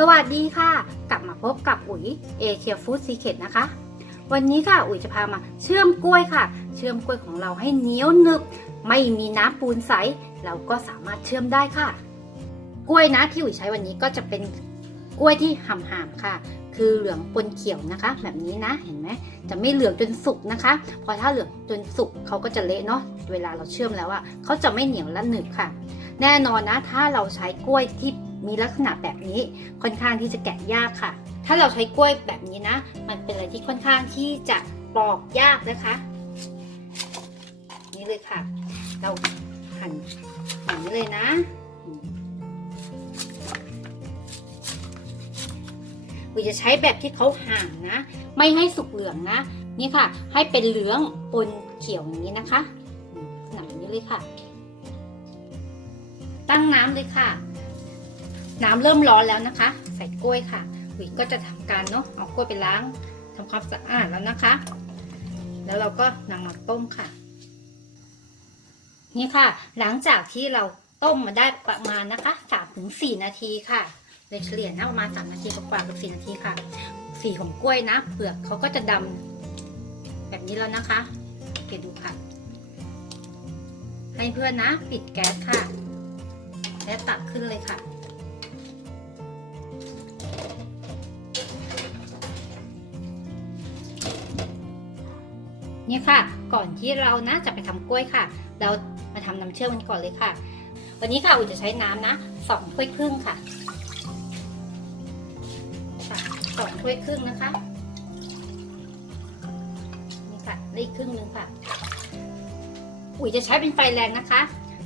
สวัสดีค่ะ กลับมาพบกับอุ๋ยเอเชียฟู้ดซีเคทนะคะ วันนี้ค่ะอุ๋ยจะพามาเชื่อมกล้วยค่ะ เชื่อมกล้วยของเราให้เหนียวหนึบ ไม่มีน้ำปูนใส เราก็สามารถเชื่อมได้ค่ะ กล้วยนะที่อุ๋ยใช้วันนี้ก็จะเป็นกล้วยที่ห่ำๆค่ะ คือเหลืองปนเขียวนะคะ แบบนี้นะเห็นไหมจะไม่เหลืองจนสุกนะคะพราะถ้าเหลืองจนสุกเขาก็จะเละเนาะเวลาเราเชื่อมแล้วอะเขาจะไม่เหนียวและหนึบค่ะ แน่นอนนะถ้าเราใช้กล้วยที่ มีลักษณะแบบนี้ค่อนข้างที่จะแกะยากค่ะ ถ้าเราใช้กล้วยแบบนี้นะ มันเป็นอะไรที่ค่อนข้างที่จะปอกยากนะคะ นี่เลยค่ะ เราหั่นอย่างนี้เลยนะ วิจะใช้แบบที่เขาห่างนะ ไม่ให้สุกเหลืองนะ นี่ค่ะ ให้เป็นเหลืองปนเขียวอย่างนี้นะคะ หนังนี้เลยค่ะ ตั้งน้ำเลยค่ะ น้ำเริ่มร้อนแล้วนะคะ ใส่กล้วยค่ะวิก็จะทำการเนาะเอากล้วยไปล้างทำความสะอาดแล้วนะคะ แล้วเราก็นำมาต้มค่ะ นี่ค่ะ หลังจากที่เราต้มมาได้ประมาณนะคะ3ถึง4นาทีค่ะโดยเฉลี่ยนะประมาณ3นาทีกว่าๆกับ4นาทีค่ะ สีของกล้วยนะเปลือกเขาก็จะดำแบบนี้แล้วนะคะเกดูค่ะ ให้เพื่อนนะ ปิดแก๊สค่ะ และตักขึ้นเลยค่ะ นี่ค่ะ ก่อนที่เรานะจะไปทำกล้วยค่ะ เรามาทำน้ำเชื่อมกันก่อนเลยค่ะ วันนี้ค่ะอุ๋จะใช้น้ำนะสองถ้วยครึ่งค่ะสองถ้วยครึ่งนะคะนี่ค่ะได้อีกครึ่งหนึงค่ะ อุ๋ยจะใช้เป็นไฟแรงนะคะ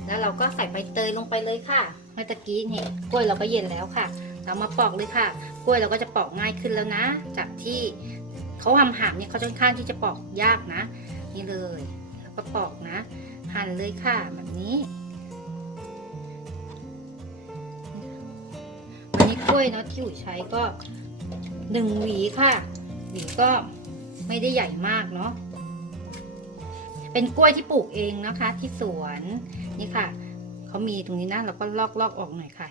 แล้วเราก็ใส่ใบเตยลงไปเลยค่ะเมื่อตะกี้นี่กล้วยเราก็เย็นแล้วค่ะ เรามาปอกเลยค่ะ กล้วยเราก็จะปอกง่ายขึ้นแล้วนะ จากที่ เขาหำหามเนี่ยเขาค่อนข้างที่จะปอกยากนะ นี่เลยแล้วก็ปอกนะ หั่นเลยค่ะแบบนี้อันนี้กล้วยนะที่อุ๋ยใช้ก็หนึ่งหวีค่ะหวีก็ไม่ได้ใหญ่มากเนาะเป็นกล้วยที่ปลูกเองนะคะ ที่สวนนี่ค่ะเขามีตรงนี้นะเราก็ลอกลอกออกหน่อยค่ะ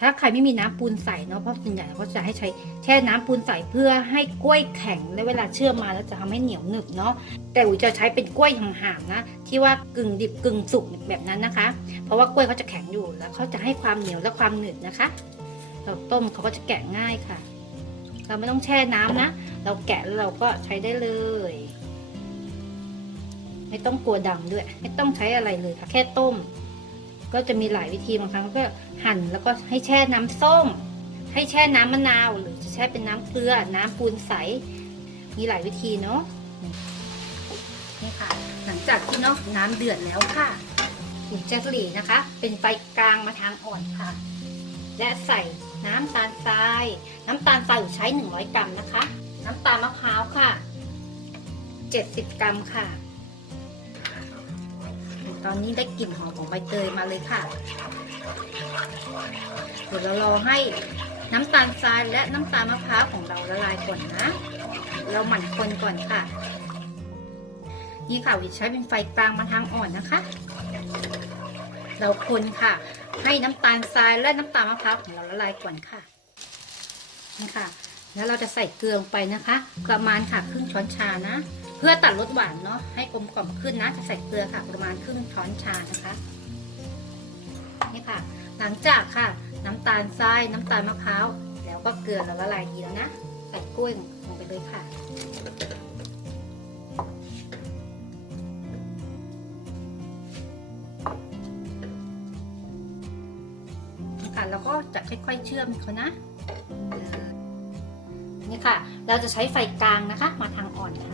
ถ้าใครไม่มีน้ำปูนใสเนาะเพราะส่วนใหญ่เขาจะให้ใช้แช่น้ำปูนใสเพื่อให้กล้วยแข็งและเวลาเชื่อมมาแล้วจะทำให้เหนียวหนึบเนาะแต่อุ๋ยจะใช้เป็นกล้วยห่างๆนะที่ว่ากึ่งดิบกึ่งสุกแบบนั้นนะคะ เพราะว่ากล้วยเขาจะแข็งอยู่แล้วเขาจะให้ความเหนียวและความหนืดนะคะ เราต้มเขาก็จะแกะง่ายค่ะ เราไม่ต้องแช่น้ำนะ เราแกะแล้วเราก็ใช้ได้เลย ไม่ต้องกลัวดำด้วย ไม่ต้องใช้อะไรเลยค่ะแค่ต้ม ก็จะมีหลายวิธีบางครั้งก็หั่นแล้วก็ให้แช่น้ำส้ม ให้แช่น้ำมะนาว หรือจะแช่เป็นน้ำเกลือ น้ำปูนใส มีหลายวิธีเนาะนี่ค่ะ หลังจากที่เนาะน้ำเดือดแล้วค่ะอุ๋ยจะหลีนะคะ เป็นไฟกลางมาทางอ่อนค่ะ และใส่น้ำตาลทราย น้ำตาลทรายอุ๋ยใช้ 100 กรัมนะคะ น้ำตาลมะพร้าวค่ะ 70 กรัมค่ะ ตอนนี้ได้กลิ่นหอมของใบเตยมาเลยค่ะ เดี๋ยวเรารอให้น้ำตาลทรายและน้ำตาลมะพร้าวของเราละลายก่อนนะ เราหมั่นคนก่อนค่ะ นี่ค่ะวิใช้เป็นไฟกลางมาทางอ่อนนะคะ เราคนค่ะ ให้น้ำตาลทรายและน้ำตาลมะพร้าวของเราละลายก่อนค่ะนี่ค่ะ แล้วเราจะใส่เกลือลงไปนะคะ ประมาณค่ะครึ่งช้อนชานะ เพื่อตัดรสหวานเนาะให้กลมกล่อมขึ้นนะจะใส่เกลือค่ะประมาณครึ่งช้อนชานะคะนี่ค่ะ หลังจากค่ะ น้ำตาลทรายน้ำตาลมะพร้าวแล้วก็เกลือเราละลายดีแล้วนะใส่กล้วยลงไปเลยค่ะค่ะแล้วก็จะค่อยๆเชื่อมเขานะนี่ค่ะ เราจะใช้ไฟกลางนะคะ มาทางอ่อนค่ะ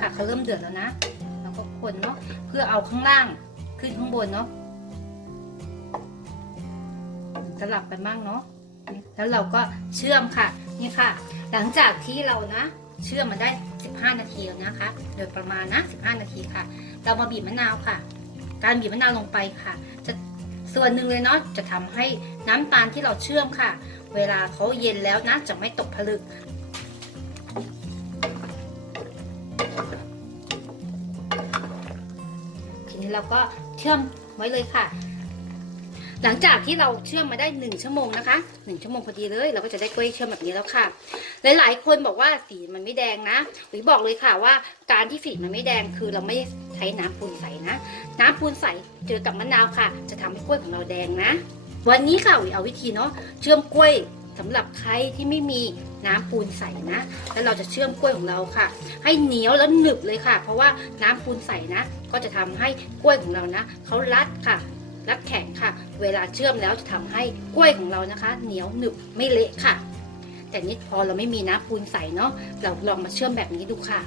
ค่ะเขาเริ่มเดือดแล้วนะเราก็คนเนาะเพื่อเอาข้างล่างขึ้นข้างบนเนาะสลับไปบ้างเนาะแล้วเราก็เชื่อมค่ะนี่ค่ะ หลังจากที่เรานะเชื่อมมาได้ 15 นาทีแล้วนะคะ โดยประมาณนะ 15 นาทีค่ะ เรามาบีบมะนาวค่ะ การบีบมะนาวลงไปค่ะ จะส่วนหนึ่งเลยเนาะจะทำให้น้ำตาลที่เราเชื่อมค่ะ เวลาเขาเย็นแล้วนะจะไม่ตกผลึก ทีนี้นี้เราก็เชื่อมไว้เลยค่ะ หลังจากที่เราเชื่อมมาได้หนึ่งชั่วโมงนะคะหนึ่งชั่วโมงพอดีเลย เราก็จะได้กล้วยเชื่อมแบบนี้แล้วค่ะ หลายๆ คนบอกว่าสีมันไม่แดงนะอุ๋บอกเลยค่ะว่าการที่สีมันไม่แดงคือเราไม่ใช้น้ำปูนใสนะ น้ำปูนใสเจอกับมะนาวค่ะ จะทำให้กล้วยของเราแดงนะ วันนี้ค่ะอุ๋เอาวิธีเนาะเชื่อมกล้วยสำหรับใครที่ไม่มี น้ำปูนใสนะ แล้วเราจะเชื่อมกล้วยของเราค่ะ ให้เหนียวแล้วหนึบเลยค่ะ เพราะว่าน้ำปูนใสนะ ก็จะทำให้กล้วยของเรานะเขารัดค่ะรัดแข็งค่ะ เวลาเชื่อมแล้วจะทำให้กล้วยของเรานะคะ เหนียวหนึบไม่เละค่ะ แต่นี้พอเราไม่มีน้ำปูนใสเนาะเราลองมาเชื่อมแบบนี้ดูค่ะ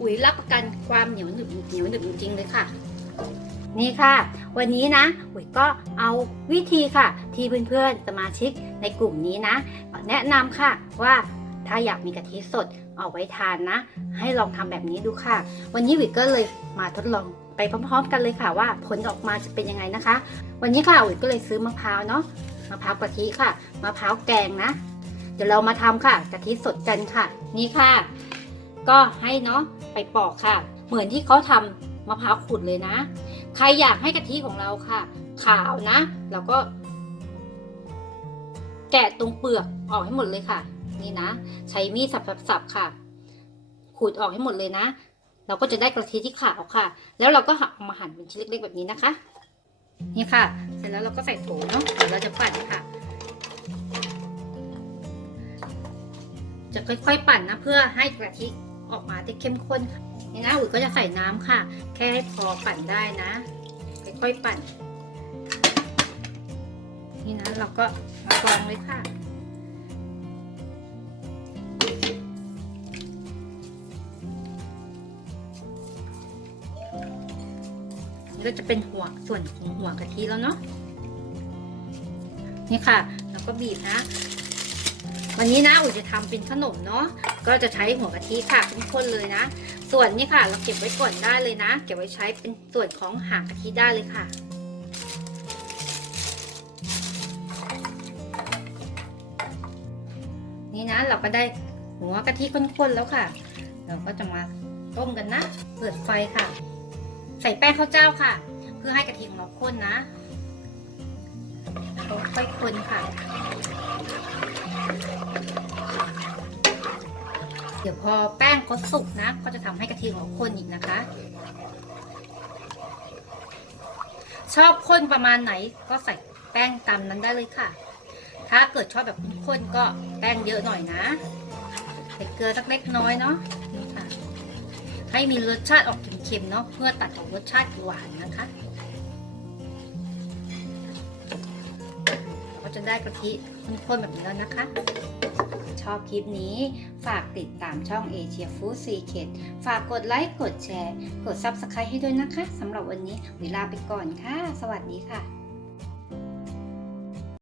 อุ๋ยรับประกันความเหนียวหนึบเหนียวหนึบจริงๆเลยค่ะนี่ค่ะ วันนี้นะอุ๋ยก็เอาวิธีค่ะ ที่เพื่อนๆสมาชิกในกลุ่มนี้นะ แนะนำค่ะว่า ถ้าอยากมีกะทิสดเอาไว้ทานนะ ให้ลองทำแบบนี้ดูค่ะ วันนี้อุ๋ยก็เลยมาทดลองไปพร้อม ๆ กันเลยค่ะว่าผลออกมาจะเป็นยังไงนะคะ วันนี้ค่ะอุ๋ยก็เลยซื้อมะพร้าวเนาะมะพร้าวกะทิค่ะมะพร้าวแกงนะ เดี๋ยวเรามาทำค่ะกะทิสดกันค่ะ นี่ค่ะ ก็ให้เนาะไปปอกค่ะ เหมือนที่เขาทำมะพร้าวขุดเลยนะ ใครอยากให้กะทิของเราค่ะ ขาวนะ เราก็ แกะตรงเปลือกออกให้หมดเลยค่ะ นี่นะ ใช้มีดสับๆค่ะ ขูดออกให้หมดเลยนะ เราก็จะได้กะทิที่ขาวค่ะ แล้วเราก็หักมาหั่นเป็นชิ้นเล็กๆแบบนี้นะคะ นี่ค่ะ เสร็จแล้วเราก็ใส่โถเนาะเดี๋ยวเราจะปั่นค่ะ จะค่อยๆปั่นนะเพื่อให้กะทิออกมาได้เข้มข้นค่ะนี่นะอุ๋ยก็จะใส่น้ำค่ะ แค่ให้พอปั่นได้นะ ค่อยๆปั่น นี่นะเราก็มากรองเลยค่ะ นี่ก็จะเป็นหัวส่วนของหัวกะทิแล้วเนาะนี่ค่ะ แล้วก็บีบนะ วันนี้นะอุ๋ยจะทำเป็นขนมเนาะก็จะใช้หัวกะทิค่ะเป็นข้นเลยนะ ส่วนนี้ค่ะ เราเก็บไว้ก่อนได้เลยนะ เก็บไว้ใช้เป็นส่วนของหางกะทิได้เลยค่ะนี่นะเราก็ได้หัวกะทิข้นๆแล้วค่ะ เราก็จะมาต้มกันนะ เปิดไฟค่ะ ใส่แป้งข้าวเจ้าค่ะ เพื่อให้กะทิของเราข้นนะค่อยคนค่ะ เดี๋ยวพอแป้งเขาสุกนะ ก็จะทำให้กะทิของเราข้นอีกนะคะ ชอบข้นประมาณไหนก็ใส่แป้งตามนั้นได้เลยค่ะ ถ้าเกิดชอบแบบข้นก็แป้งเยอะหน่อยนะ ใส่เกลือสักเล็กน้อยเนาะ ให้มีรสชาติออกเค็มๆเนาะเพื่อตัดกับรสชาติหวานนะคะเราก็จะได้กะทิข้นๆแบบนี้แล้วนะคะ ชอบคลิปนี้ฝากติดตามช่อง Asia Food Secret ฝากกดไลค์กดแชร์ กด Subscribe ให้ด้วยนะคะสำหรับวันนี้เวลาไปก่อนค่ะ สวัสดีค่ะ